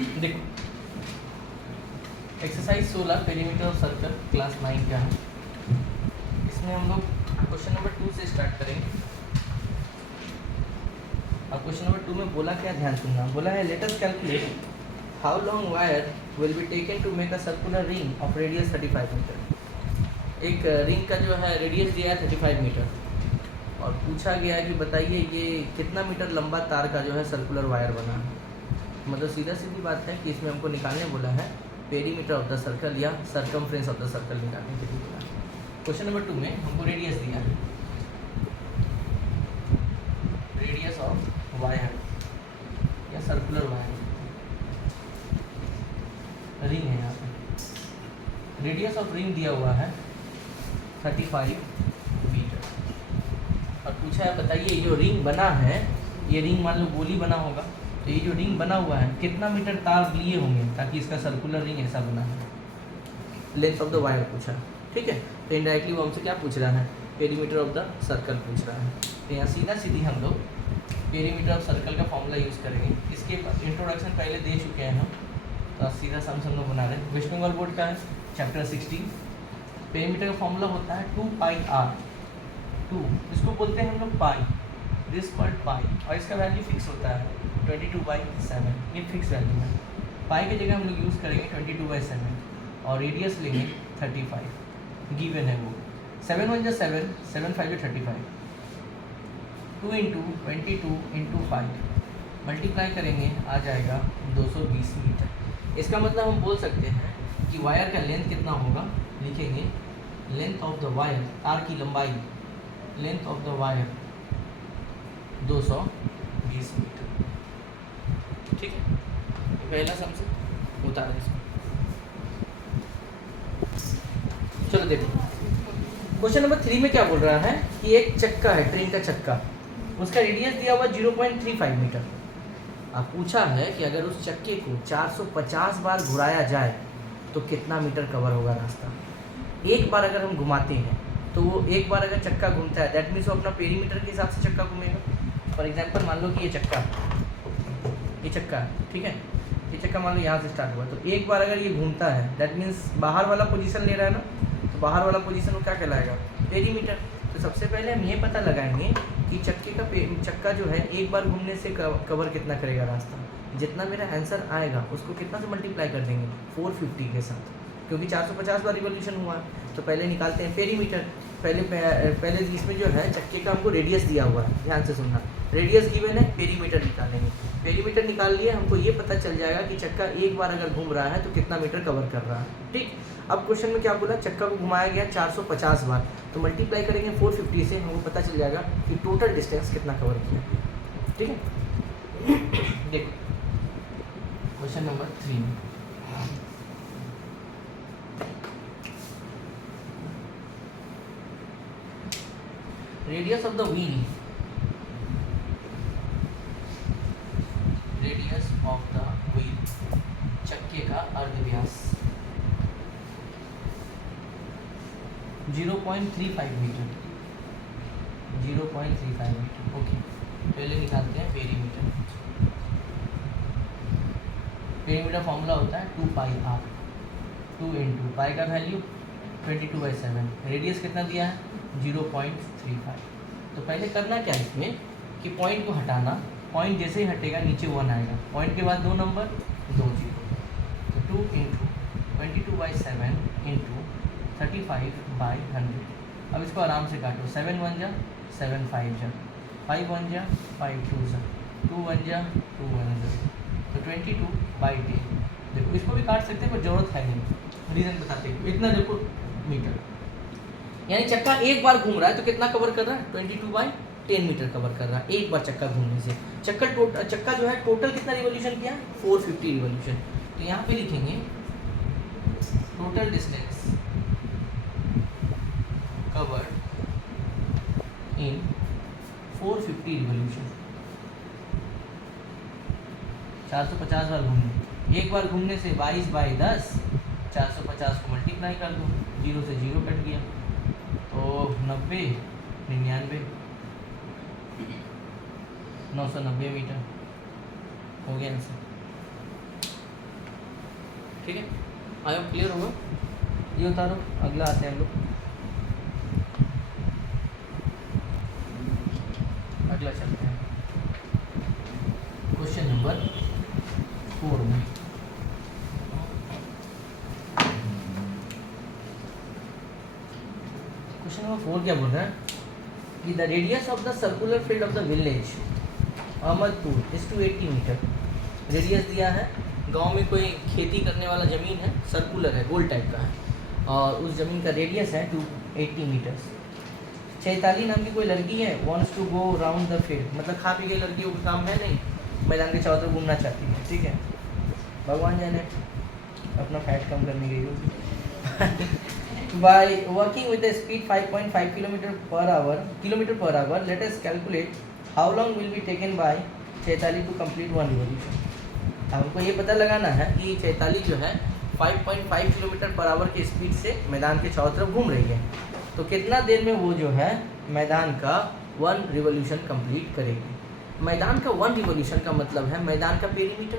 देखो exercise 16 perimeter of circle class 9 का है। इसमें हम लोग क्वेश्चन नंबर 2 से स्टार्ट करेंगे। अब क्वेश्चन नंबर 2 में बोला क्या, ध्यान सुनना। बोला है let us calculate how long wire will be taken to make a circular ring of radius 35 metre. एक रिंग का जो है रेडियस दिया है 35 मीटर और पूछा गया है कि बताइए ये कितना मीटर लंबा तार का जो है सर्कुलर वायर बना है। मतलब सीधा सीधी बात है कि इसमें हमको निकालने बोला है पेरीमीटर ऑफ द सर्कल या सर्कमफ्रेंस ऑफ द सर्कल निकालने के लिए बोला है। क्वेश्चन नंबर 2 में हमको रेडियस दिया है, रेडियस ऑफ वायर या सर्कुलर वायर रिंग है। यहाँ पे रेडियस ऑफ रिंग दिया हुआ है 35 मीटर और पूछा है बताइए जो रिंग बना है, ये रिंग मान लो गोली बना होगा, तो ये जो रिंग बना हुआ है कितना मीटर तार लिए होंगे ताकि इसका सर्कुलर रिंग ऐसा बना है। लेंथ ऑफ द वायर पूछा, ठीक है। तो इनडायरेक्टली वो हमसे क्या पूछ रहा है, पेरीमीटर ऑफ द सर्कल पूछ रहा है। तो यहाँ सीधा सीधी हम लोग पेरीमीटर ऑफ सर्कल का फॉर्मूला यूज़ करेंगे। इसके इंट्रोडक्शन पहले दे चुके हैं हम, तो सीधा सम हम लोग बना रहे हैं। वेस्ट बंगाल बोर्ड का है चैप्टर 16। पेरीमीटर का फॉर्मूला होता है 2πr। 2 इसको बोलते हैं हम लोग पाई, दिस कॉल्ड पाई, और इसका वैल्यू फिक्स होता है 22/7। ये फिक्स वैल्यू है। पाई की जगह हम लोग यूज़ करेंगे 22/7 और रेडियस लेंगे 35, गिवन है वो। 7 1 7, 7 5 35, 2 × 22 × 5 मल्टीप्लाई करेंगे आ जाएगा 220 मीटर। इसका मतलब हम बोल सकते हैं कि वायर का लेंथ कितना होगा, लिखेंगे लेंथ ऑफ द वायर, तार की लंबाई, length of the wire 220 metre, ठीक है। पहला सम से उतारें इसको। चलो देखो क्वेश्चन नंबर 3 में क्या बोल रहा है कि एक चक्का है, ट्रेन का चक्का, उसका रेडियस दिया हुआ 0.35 मीटर। अब पूछा है कि अगर उस चक्के को 450 बार घुराया जाए तो कितना मीटर कवर होगा रास्ता। एक बार अगर हम घुमाते हैं तो वो एक बार अगर चक्का घूमता है दैट मीन्स वो अपना पेरीमीटर के हिसाब से चक्का घूमेगा। फॉर एग्जांपल मान लो कि ये चक्का ठीक है, ये चक्का मान लो यहाँ से स्टार्ट हुआ, तो एक बार अगर ये घूमता है दैट मीन्स बाहर वाला पोजीशन ले रहा है ना, तो बाहर वाला पोजीशन वो क्या कहलाएगा, पेरीमीटर। तो सबसे पहले हम ये पता लगाएंगे कि चक्का जो है एक बार घूमने से कवर कितना करेगा रास्ता। जितना मेरा आंसर आएगा उसको कितना से मल्टीप्लाई कर देंगे, 450 के साथ, क्योंकि 450 बार रिवोल्यूशन हुआ है। तो पहले निकालते हैं पेरीमीटर। पहले इसमें जो है चक्के का हमको रेडियस दिया हुआ है, ध्यान से सुनना। रेडियस गिवन है, पेरीमीटर निकालेंगे। पेरीमीटर निकाल लिए, हमको ये पता चल जाएगा कि चक्का एक बार अगर घूम रहा है तो कितना मीटर कवर कर रहा है, ठीक। अब क्वेश्चन में क्या बोला, चक्का को घुमाया गया 450 बार, तो मल्टीप्लाई करेंगे 450 से, हमको पता चल जाएगा कि टोटल डिस्टेंस कितना कवर किया, ठीक है। देखो क्वेश्चन नंबर 3 में radius of the wheel, radius of the wheel, चक्के का अर्धव्यास 0.35 मीटर, 0.35 मीटर, ओके। पहले निकालते हैं पेरीमीटर। पेरीमीटर फॉर्मूला होता है 2πr, 2 × पाई का वैल्यू 22/7, रेडियस कितना दिया है 0.35। तो पहले करना क्या है इसमें कि पॉइंट को हटाना, पॉइंट जैसे ही हटेगा नीचे 1 आएगा, पॉइंट के बाद 2 नंबर 2 0, तो 2 × 22/7 × 35/100। अब इसको आराम से काटो, 7 1 जा 7 5 जा, 5 1 जा 5 2 जा, 2 1 जा 2 1 जा, तो 22/10। देखो इसको भी काट सकते हैं पर जरूरत है नहीं, रीज़न बताते हैं। इतना देखो मीटर, यानी चक्का एक बार घूम रहा है तो कितना कवर कर रहा है, 22/10 मीटर कवर कर रहा है एक बार चक्का घूमने से। चक्का जो है टोटल कितना रिवोल्यूशन किया, 450 रिवोल्यूशन। तो यहाँ पे लिखेंगे total distance covered in 450 revolution. 450 बार घूमने, एक बार घूमने से 22/10, 450 को मल्टीप्लाई कर दो, 0 से 0 कट गया, तो 90 99 990 मीटर हो गया आंसर। ठीक है, आई होप क्लियर होगा। ये उतारो, अगला आते हैं हम लोग, अगला चलते हैं क्वेश्चन नंबर 4 में। क्वेश्चन नंबर 4 क्या बोल रहा है कि the radius of the circular field of the village Ahmedpur is 280 metre. Radius दिया है, गांव में कोई खेती करने वाला ज़मीन है, सर्कुलर है, गोल टाइप का है, और उस ज़मीन का रेडियस है 280 मीटर्स। चैताली नाम की कोई लड़की है, wants to go round the field, मतलब खा पी के लड़कियों का काम है नहीं, मैदान के चारों तरफ घूमना चाहती है, ठीक है, भगवान जाने अपना फैट कम करने के लिए। By working with the speed 5.5 kilometre per hour, let us calculate how long will be taken by Chaitali to complete 1 revolution. हमको ये पता लगाना है कि चैताली जो है 5.5 किलोमीटर पर आवर की स्पीड से मैदान के चारों तरफ घूम रही है, तो कितना देर में वो जो है मैदान का 1 रिवॉल्यूशन कंप्लीट करेगी। मैदान का 1 रिवॉल्यूशन का मतलब है मैदान का पेरीमीटर।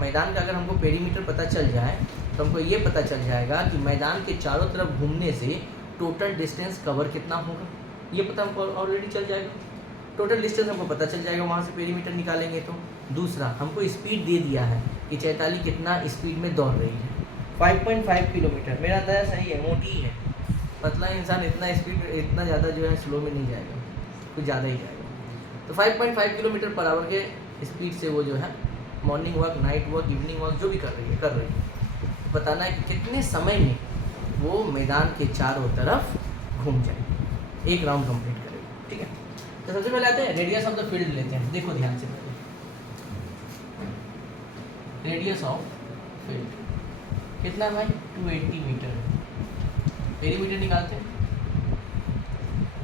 मैदान का अगर हमको पेरीमीटर पता चल जाए तो हमको ये पता चल जाएगा कि मैदान के चारों तरफ घूमने से टोटल डिस्टेंस कवर कितना होगा, ये पता हमको ऑलरेडी चल जाएगा। टोटल डिस्टेंस हमको पता चल जाएगा, वहाँ से पेरीमीटर निकालेंगे तो। दूसरा, हमको स्पीड दे दिया है कि चैताली कितना स्पीड में दौड़ रही है, 5.5 किलोमीटर। मेरा अंदाजा सही है, मोटी ही है, पतला इंसान इतना स्पीड, इतना ज़्यादा जो है स्लो में नहीं जाएगा, कुछ ज़्यादा ही जाएगा। तो 5.5 किलोमीटर पर आवर के स्पीड से वो जो है morning walk, night walk, evening walk जो भी कर रही है। बताना है कि कितने समय में वो मैदान के चारों तरफ घूम जाएगी, एक राउंड कंप्लीट करेगी, ठीक है। तो सबसे पहले आते हैं रेडियस ऑफ द फील्ड लेते हैं, देखो ध्यान से पहले रेडियस ऑफ फील्ड कितना है भाई, 280 मीटर। पेरीमीटर निकालते हैं,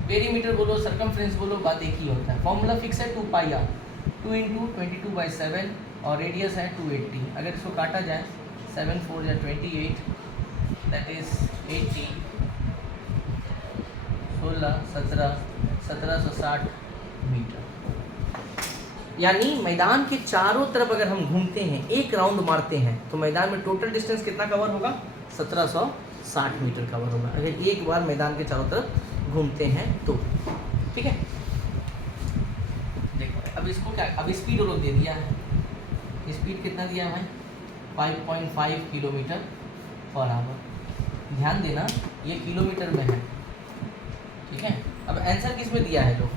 पेरीमीटर बोलो, सर्कमफ्रेंस बोलो, बात एक ही होता है। फॉर्मूला फिक्स है 2 पाई आर, 2 × 22/7 और रेडियस है 280। अगर इसको काटा जाए 7 4 या 28, दैट इज 80, 16 17 1760 मीटर। यानी मैदान के चारों तरफ अगर हम घूमते हैं, एक राउंड मारते हैं, तो मैदान में टोटल डिस्टेंस कितना कवर होगा, 1760 मीटर कवर होगा, अगर एक बार मैदान के चारों तरफ घूमते हैं तो, ठीक है। देखो अब इसको क्या, अब स्पीड लोग दे दिया है, स्पीड कितना दिया है भाई, 5.5 किलोमीटर पर आवर। ध्यान देना ये किलोमीटर में है, ठीक है। अब आंसर किस में दिया है लोग,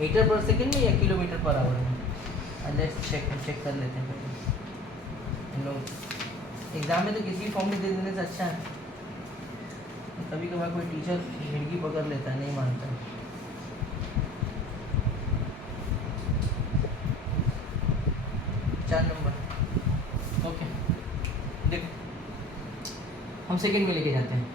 मीटर पर सेकेंड में या किलोमीटर पर आवर में? लेट्स चेक कर लेते हैं पहले। लोग एग्जाम में तो किसी फॉर्म में दे देने से अच्छा है, कभी कभार कोई टीचर खिड़की पकड़ लेता है, नहीं मानता। 4 नंबर, ओके। देखो हम सेकेंड में लेके जाते हैं।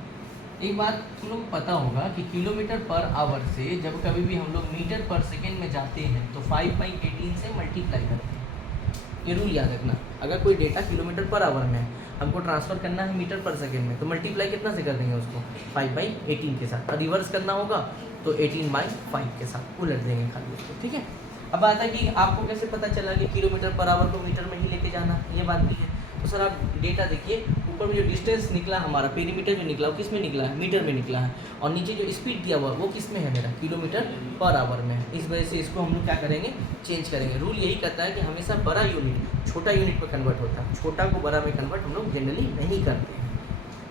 एक बात तुम लोग को पता होगा कि किलोमीटर पर आवर से जब कभी भी हम लोग मीटर पर सेकेंड में जाते हैं तो 5/18 से मल्टीप्लाई करते हैं। ये रूल याद रखना, अगर कोई डेटा किलोमीटर पर आवर में है, हमको ट्रांसफ़र करना है मीटर पर सेकेंड में, तो मल्टीप्लाई कितना से कर देंगे उसको, 5/18 के साथ। और रिवर्स करना होगा तो 18/5 के साथ उलट देंगे खाली उसको, ठीक है। अब आता है कि आपको कैसे पता चला कि किलोमीटर पर आवर को मीटर में ही लेके जाना, ये बात भी है। तो सर आप डेटा देखिए, ऊपर में जो डिस्टेंस निकला हमारा, पेरीमीटर जो निकला वो किस में निकला है, मीटर में निकला है, और नीचे जो स्पीड दिया हुआ वो किस में है, मेरा किलोमीटर पर आवर में है। इस वजह से इसको हम लोग क्या करेंगे, चेंज करेंगे। रूल यही कहता है कि हमेशा बड़ा यूनिट छोटा यूनिट में कन्वर्ट होता है, छोटा को बड़ा में कन्वर्ट हम लोग जनरली नहीं करते हैं,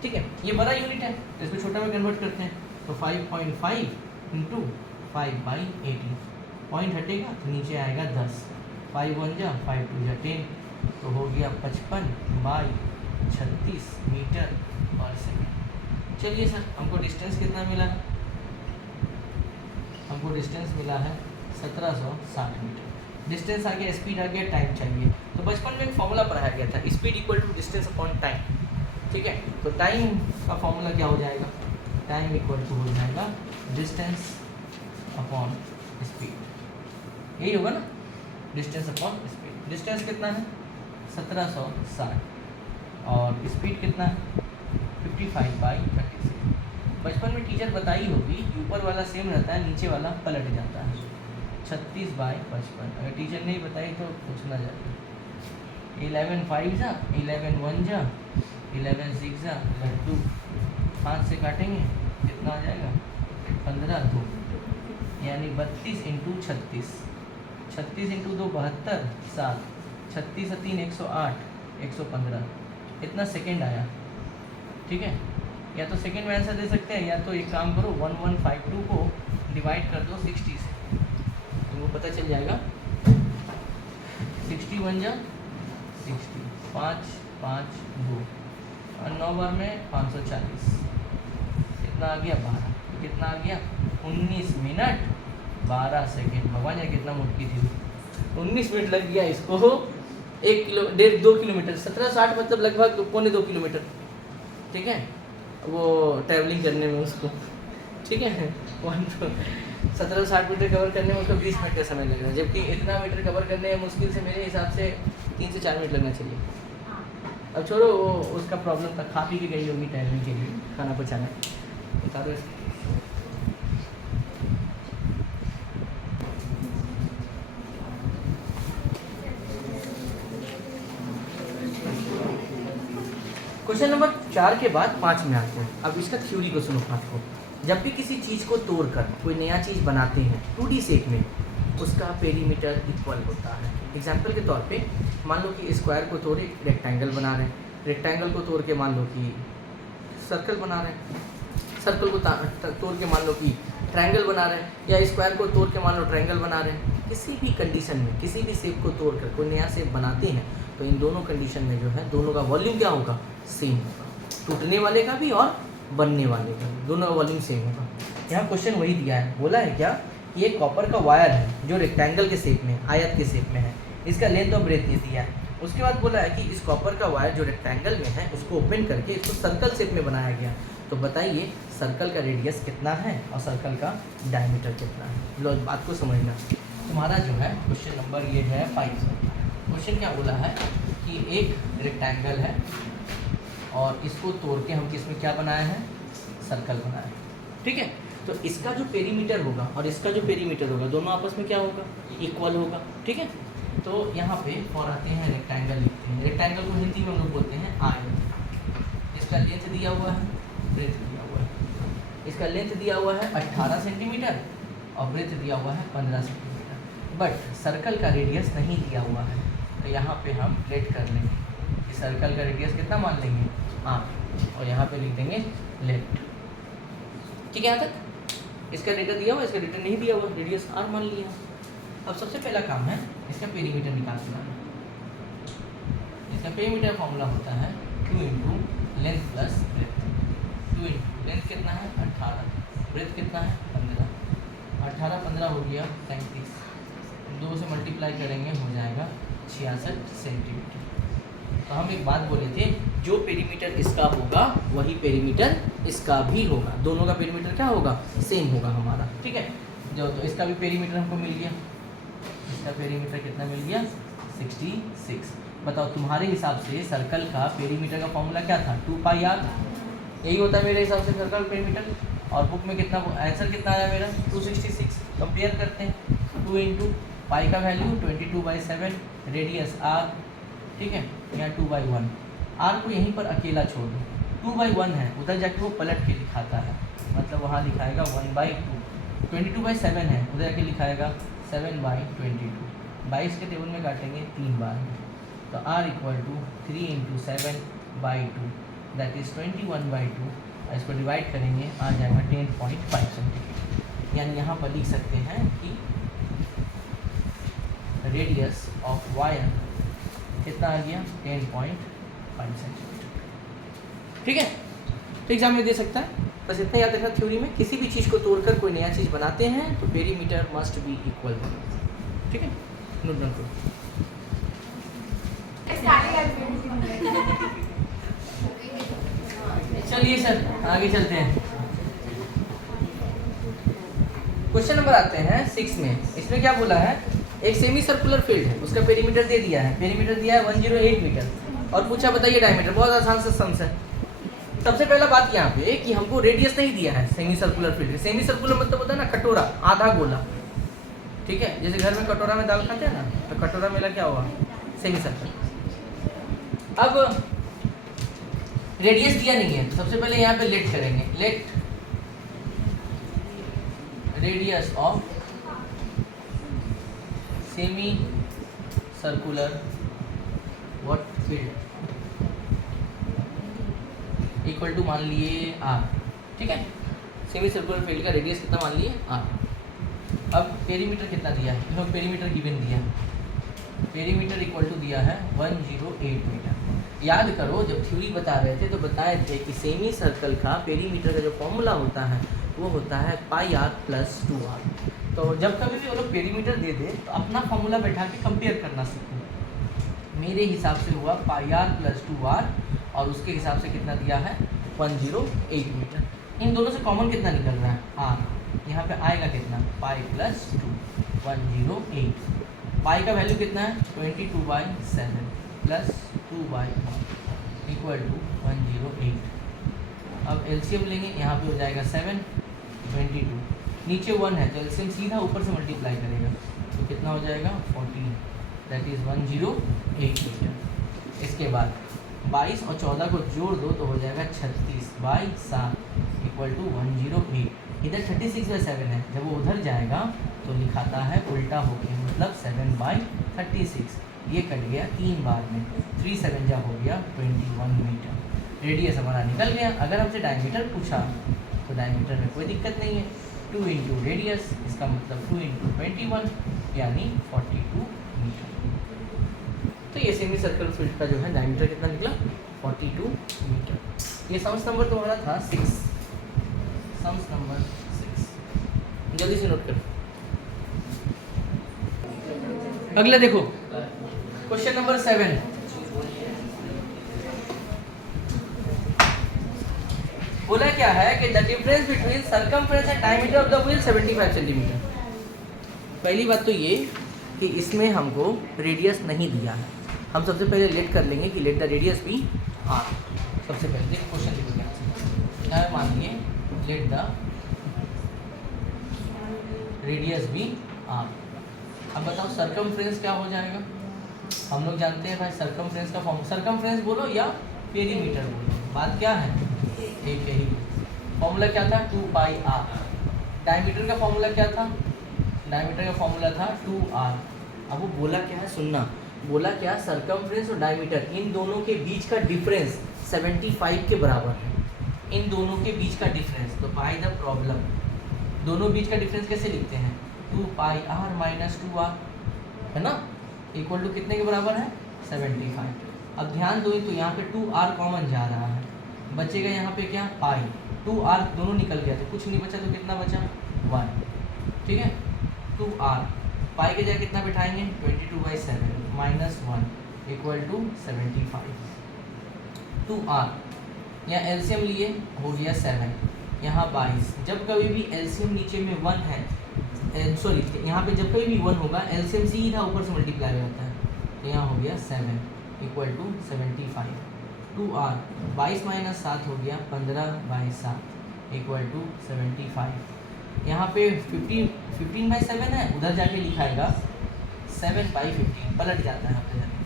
ठीक है। ये बड़ा यूनिट है तो इसको छोटा में कन्वर्ट करते हैं, तो 5.5 × 5/18, पॉइंट हटेगा तो नीचे आएगा 10, 5 1 जा 5 2 जा 10, तो हो गया 55/36 मीटर पर सेकेंड। चलिए सर हमको डिस्टेंस कितना मिला है, हमको डिस्टेंस मिला है 1760 मीटर। डिस्टेंस आ गया, स्पीड आ गया, टाइम चाहिए। तो बचपन में एक फॉर्मूला पढ़ाया गया था, speed equal to distance upon time, ठीक है। तो टाइम का फॉर्मूला क्या हो जाएगा, टाइम इक्वल टू हो जाएगा डिस्टेंस अपॉन स्पीड, यही होगा ना, डिस्टेंस अपॉन स्पीड। डिस्टेंस कितना है 1760 और स्पीड कितना है 55/36। बचपन में टीचर बताई होगी कि ऊपर वाला सेम रहता है, नीचे वाला पलट जाता है, 36/55। अगर टीचर नहीं बताई तो पूछना चाहिए, 11 5 जा 11 1 जा 11 6 जा लड्डू, 5 से काटेंगे कितना आ जाएगा 15 2, यानी 32 इंटू 36, 36 इंटू 2 72 7, 36 3 108 115, इतना सेकेंड आया। ठीक है, या तो सेकेंड में आंसर दे सकते हैं, या तो एक काम करो 1152 को डिवाइड कर दो 60 से, तो वो पता चल जाएगा 60 1 जा 60, 5 5 2 और 9 बार में 540, कितना आ गया 12, कितना आ गया 19 मिनट 12 सेकेंड। भगवान यार कितना मुटकी थी, 19 मिनट लग गया इसको 1 किलो 1.5 2 किलोमीटर, 1760 मतलब लगभग 1.25 किलोमीटर। ठीक है, वो ट्रैवलिंग करने में उसको, ठीक है 1760 मीटर कवर करने में उसको 20 मिनट का समय लग रहा है, जबकि इतना मीटर कवर करने में मुश्किल से मेरे हिसाब से 3 से 4 मिनट लगना चाहिए। अब छोड़ो, वो उसका प्रॉब्लम था, खा पी के गई होगी ट्रैवलिंग के लिए, खाना पचाना। बता दो क्वेश्चन नंबर 4 के बाद 5 में आते हैं। अब इसका थ्योरी को सुनो पाठ को। जब भी किसी चीज़ को तोड़कर कोई नया चीज़ बनाते हैं 2D शेप में, उसका पेरीमीटर इक्वल होता है। एग्जाम्पल के तौर पे मान लो कि स्क्वायर को तोड़े रेक्टेंगल बना रहे हैं, रेक्टेंगल को तोड़ के मान लो कि सर्कल बना रहे हैं, सर्कल को तोड़ के मान लो कि ट्रायंगल बना रहे हैं, या स्क्वायर को तोड़ के मान लो ट्रायंगल बना रहे हैं। किसी भी कंडीशन में किसी भी शेप को तोड़कर कोई नया शेप बनाते हैं तो इन दोनों कंडीशन में जो है दोनों का वॉल्यूम क्या होगा, सेम होगा। टूटने वाले का भी और बनने वाले का भी, दोनों का वॉल्यूम सेम होगा। यहाँ क्वेश्चन वही दिया है, बोला है क्या कि एक कॉपर का वायर है जो रेक्टेंगल के शेप में, आयत के शेप में है, इसका लेंथ और ब्रेथ ये दिया है। उसके बाद बोला है कि इस कॉपर का वायर जो रेक्टेंगल में है उसको ओपन करके इसको सर्कल शेप में बनाया गया। तो बताइए सर्कल का रेडियस कितना है और सर्कल का डायमीटर कितना है। लो बात को समझना। तुम्हारा जो है क्वेश्चन नंबर ये है 5। क्वेश्चन क्या बोला है कि एक रेक्टेंगल है और इसको तोड़ के हम किस में क्या बनाया है, सर्कल बनाया है। ठीक है, तो इसका जो पेरीमीटर होगा और इसका जो पेरीमीटर होगा दोनों आपस में क्या होगा, इक्वल होगा। ठीक है, तो यहाँ पे और आते हैं रेक्टेंगल लिखते हैं। रेक्टेंगल को हिंदी में हम लोग बोलते हैं आयत। इसका लेंथ दिया हुआ है, ब्रेथ दिया हुआ है। इसका लेंथ दिया हुआ है 18 सेंटीमीटर और ब्रेथ दिया हुआ है 15 सेंटीमीटर। बट सर्कल का रेडियस नहीं दिया हुआ है, तो यहाँ पे हम लेट कर लेंगे कि सर्कल का रेडियस कितना मान लेंगे 8, और यहाँ पे लिख देंगे लेट। ठीक है, यहाँ तक इसका डेटा दिया हुआ, इसका डेटा नहीं दिया हुआ, रेडियस r मान लिया। अब सबसे पहला काम है इसका पेरीमीटर निकालना। इसका पेरीमीटर फॉर्मूला होता है 2 into length plus breadth. 2 into length कितना है 18, ब्रेथ कितना है 15। 18 15 हो गया 35, 2 से मल्टीप्लाई करेंगे हो जाएगा 66 सेंटीमीटर। तो हम एक बात बोले थे, जो पेरीमीटर इसका होगा वही पेरीमीटर इसका भी होगा, दोनों का पेरीमीटर क्या होगा, सेम होगा हमारा। ठीक है, जो तो इसका भी पेरीमीटर हमको मिल गया, इसका पेरीमीटर कितना मिल गया 66। बताओ तुम्हारे हिसाब से सर्कल का पेरीमीटर का फॉर्मूला क्या था, 2πr, यही होता है मेरे हिसाब से सर्कल पेरीमीटर। और बुक में कितना आंसर कितना आया मेरा 266। कंपेयर करते हैं, 2 इंटू पाई का वैल्यू 22/7, रेडियस r। ठीक है, यहाँ 2/1, r को यहीं पर अकेला छोड़ दो, 2/1 है, उधर जाके वो पलट के दिखाता है, मतलब वहाँ लिखाएगा 1/2। 22/7 है, उधर जाके लिखाएगा 7/22। 22 के टेबल में काटेंगे 3 बार, तो r = 3 × 7/2 दैट इज़ 21/2। इसको डिवाइड करेंगे आ जाएगा 10.5 सेंटीमीटर। यानी यहाँ पर लिख सकते हैं कि रेडियस ऑफ वायर कितना आ गया 10.5 सेंटीमीटर। ठीक है, तो एग्जाम में दे सकता है। बस इतना याद रखना, थ्योरी में किसी भी चीज़ को तोड़कर कोई नया चीज़ बनाते हैं तो पेरीमीटर मस्ट बी इक्वल होगा। ठीक है, नोट डाउन करो। चलिए सर आगे चलते हैं। क्वेश्चन नंबर आते हैं 6 में। इसमें क्या बोला है, एक सेमी सर्कुलर फील्ड है, उसका पेरीमीटर दे दिया है, पेरीमीटर दिया है 108 मीटर, और पूछा बताइए डायमीटर। बहुत आसान सा सम्स है। सबसे पहला बात यहाँ पे कि हमको रेडियस नहीं दिया है semi circular field. Semi circular मतलब होता है ना कटोरा, आधा गोला। ठीक है, जैसे घर में कटोरा में दाल खाते हैं ना, तो कटोरा मेरा क्या हुआ सेमी सर्कल। अब रेडियस दिया नहीं है, सबसे पहले यहाँ पे लेट करेंगे, let radius of semi circular what field equal to मान लिए आर, ठीक है। सेमी सर्कुलर फील्ड का रेडियस कितना मान लिए आर। अब पेरीमीटर कितना दिया है, देखो पेरीमीटर गिवन दिया है, पेरीमीटर इक्वल टू दिया है 108 मीटर। याद करो जब थ्योरी बता रहे थे तो बताए थे कि सेमी सर्कल का पेरीमीटर का जो फॉर्मूला होता है वो होता है पाई आर प्लस 2r। तो जब कभी भी वो लोग पेरीमीटर दे दे तो अपना फॉर्मूला बैठा के कंपेयर करना सीखो। मेरे हिसाब से हुआ पाई आर प्लस 2r और उसके हिसाब से कितना दिया है 108 मीटर। इन दोनों से कॉमन कितना निकल रहा है आर, यहाँ पे आएगा कितना पाई प्लस 2 108। पाई का वैल्यू कितना है 22/7 प्लस 2/1 इक्वल टू 108। अब एलसीएम लेंगे, यहाँ पे हो जाएगा 7 22, नीचे 1 है तो एलसीएम सीधा ऊपर से मल्टीप्लाई करेगा तो कितना हो जाएगा 14, दैट इज़ 108 मीटर। इसके बाद 22 और 14 को जोड़ दो तो हो जाएगा 36/7 इक्वल टू 108। इधर 36/7 है, जब वो उधर जाएगा तो लिखाता है उल्टा होके, मतलब 7/36। ये कट गया 3 बार में, 3 7 जा हो गया 21 मीटर। रेडियस हमारा निकल गया। अगर हमसे डायमीटर पूछा तो डायमीटर में कोई दिक्कत नहीं है, 2 इंटू रेडियस, इसका मतलब 2 इंटू 21 यानी 42 मीटर। तो ये सेमी सर्कल फील्ड का जो है डायमीटर कितना निकला 42 मीटर। ये सम्स नंबर तुम्हारा था 6, सम्स नंबर 6, जल्दी से नोट करो। अगला देखो क्वेश्चन नंबर 7। बोला क्या है कि the difference between circumference and diameter of the wheel 75 centimetre. पहली बात तो ये कि इसमें हमको रेडियस नहीं दिया है। हम सबसे पहले लेट कर लेंगे कि let the radius be R. सबसे पहले क्वेश्चन देखो क्या मान लिए let the radius be R. अब बताओ सर्कमफ्रेंस क्या हो जाएगा। हम लोग जानते हैं भाई सर्कमफ्रेंस का फॉर्म, सर्कमफ्रेंस बोलो या पेरीमीटर बोलो, बात क्या है एक ही। फॉर्मूला क्या था 2πr। डायमीटर का फॉर्मूला क्या था, डायमीटर का फॉर्मूला था 2r। अब वो बोला क्या है सुनना, बोला क्या सर्कमफ्रेंस और डायमीटर इन दोनों के बीच का डिफरेंस 75 के बराबर है। इन दोनों के बीच का डिफरेंस, तो बाय द प्रॉब्लम दोनों बीच का डिफरेंस कैसे लिखते हैं 2πr माइनस 2r है ना, इक्वल टू कितने के बराबर है 75। अब ध्यान दो तो यहाँ पे 2r कॉमन जा रहा है, बचेगा यहाँ पे क्या पाई, 2r दोनों निकल गया तो कुछ नहीं बचा, तो कितना बचा 1, ठीक है। 2r पाई के जगह कितना बिठाएंगे 22/7 माइनस 1 इक्वल टू 75। 2r यहाँ एलसीएम लिए हो गया 7, यहाँ 22। जब कभी भी एलसीएम नीचे में 1 है, सॉरी यहाँ पे जब कभी भी 1 होगा एलसीएम सीधा ऊपर से मल्टीप्लाई हो जाता है, तो यहाँ हो गया 7 इक्वल टू 75। 2r 22 माइनस 7 हो गया 15/7 इक्वल टू 75। यहाँ पे 15/7 है, उधर जाके लिखाएगा 7/15, पलट जाता है आपके जाके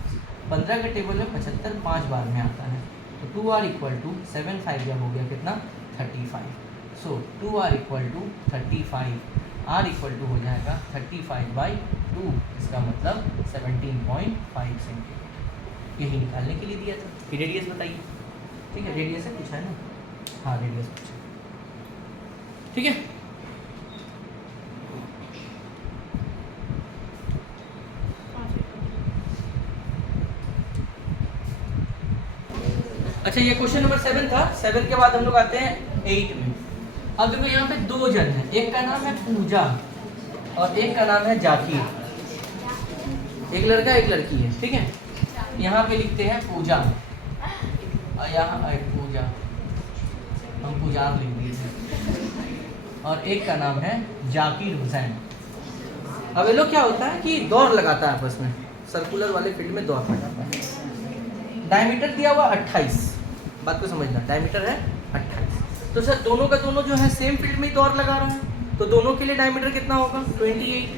15 के टेबल में 75 5 बार में आता है। तो 2r इक्वल टू 7 5 जब हो गया कितना 35। So 2r equal to 35, r equal to हो जाएगा 35/2, इसका मतलब 17.5 सेंटीमीटर। यही निकालने के लिए दिया था। फिर रेडियस बताइए, ठीक है, रेडियस से पूछा है ना, हाँ रेडियस पूछा, ठीक है। अच्छा ये क्वेश्चन नंबर 7 था। 7 के बाद हम लोग आते हैं 8 में। अब देखो यहाँ पे 2 जन हैं, एक का नाम है पूजा और एक का नाम है जाकिर। एक लड़का एक लड़की है, ठीक है। यहाँ पे लिखते हैं पूजा और यहाँ पूजा, हम पूजा लिख दिए थे, और एक का नाम है जाकिर हुसैन। अब ये लोग क्या होता है कि दौड़ लगाता है आपस में, सर्कुलर वाले फील्ड में दौड़ लगाता है। डायमीटर दिया हुआ 28, बात को समझना, डायमीटर है 28। तो सर दोनों का दोनों जो है सेम फील्ड में ही दौड़ लगा रहा है, तो दोनों के लिए डायमीटर कितना होगा 28।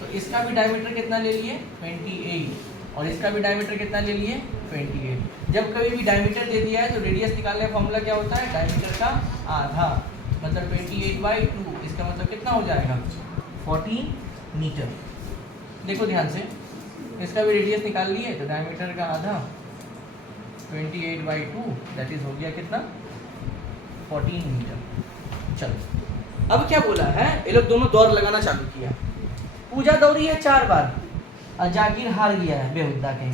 तो इसका भी डायमीटर कितना ले लिए 28, और इसका भी डायमीटर कितना ले लिए 28। जब कभी भी डायमीटर दे दिया है तो रेडियस निकालने का फॉर्मूला क्या होता है, डायमीटर का आधा, मतलब 28/2। इसका मतलब कितना हो जाएगा 14 मीटर। देखो ध्यान से, इसका भी रेडियस निकाल लिए तो डायमीटर का आधा 28/2 दैट इज हो गया कितना 14 मीटर। चलो अब क्या बोला है, ये लोग दोनों दौड़ लगाना चालू किया। पूजा दौड़ी है 4 बार और जाकिर हार गया है बेहुदा कहीं।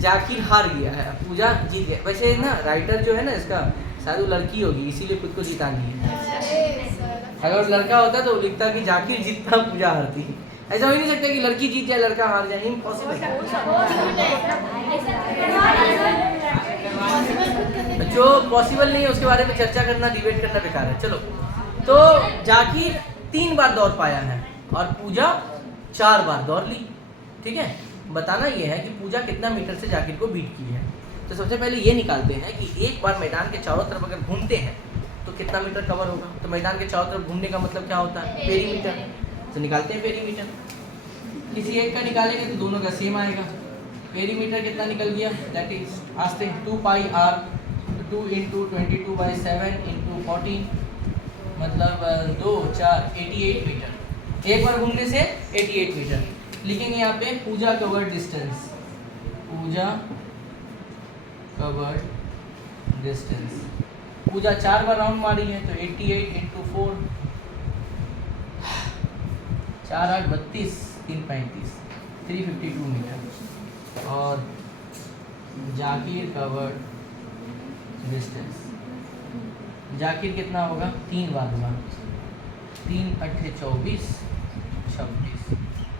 जाकिर हार गया है, पूजा जीत गया। वैसे ना राइटर जो है ना इसका शायद वो लड़की होगी इसीलिए खुद को जितानी है। अगर लड़का होता तो लिखता कि जाकिर जीतता पूजा हारती। ऐसा हो ही नहीं सकता कि लड़की जीत जाए लड़का हार जाए, इम्पॉसिबल। जो पॉसिबल नहीं है उसके बारे में चर्चा करना, डिबेट करना बेकार है। चलो, तो जाकिर 3 बार दौड़ पाया है और पूजा 4 बार दौड़ ली। ठीक है, बताना ये है कि पूजा कितना मीटर से जाकिर को बीट की है। तो सबसे पहले ये निकालते हैं कि एक बार मैदान के चारों तरफ अगर घूमते हैं तो कितना मीटर कवर होगा। तो मैदान के चारों तरफ घूमने का मतलब क्या होता है, पेरीमीटर। तो निकालते हैं पेरीमीटर। किसी एक का निकालेंगे तो दोनों का सेम आएगा। पेरीमीटर कितना निकल गया, दैट इज आस्ते 2πr 2 × 22/7 × 14 मतलब 2 4 88 मीटर। एक बार घूमने से 88 मीटर। लिखेंगे यहाँ पे पूजा कवर्ड डिस्टेंस, पूजा कवर्ड डिस्टेंस। पूजा 4 बार राउंड मारी है तो 88 × 4 4 8 32 3 35 352 मीटर। और जाकिर कवर्ड डिस्टेंस, जाकिर कितना होगा 3 बार होगा, 3 8 24 26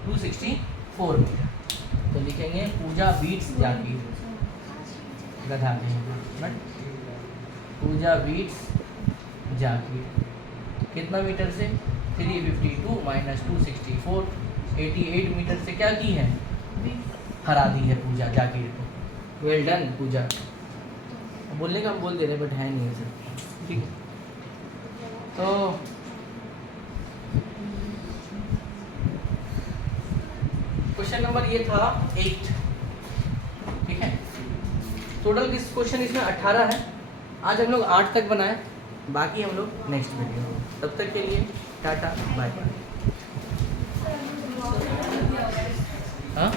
264 मीटर। तो लिखेंगे पूजा बीट्स जाकिर, गधा देंगे, पूजा बीट्स जाकिर कितना मीटर से 352 - 264 88 मीटर से क्या की है, हरा दी है पूजा जाकिर को। वेल डन पूजा। बोलने का हम बोल दे रहे बट है नहीं सर। ठीक है, तो क्वेश्चन नंबर ये था 8। ठीक है, टोटल किस क्वेश्चन इसमें 18 है। आज हम लोग 8 तक बनाए, बाकी हम लोग नेक्स्ट वीडियो। तब तक के लिए टाटा बाय बाय। हाँ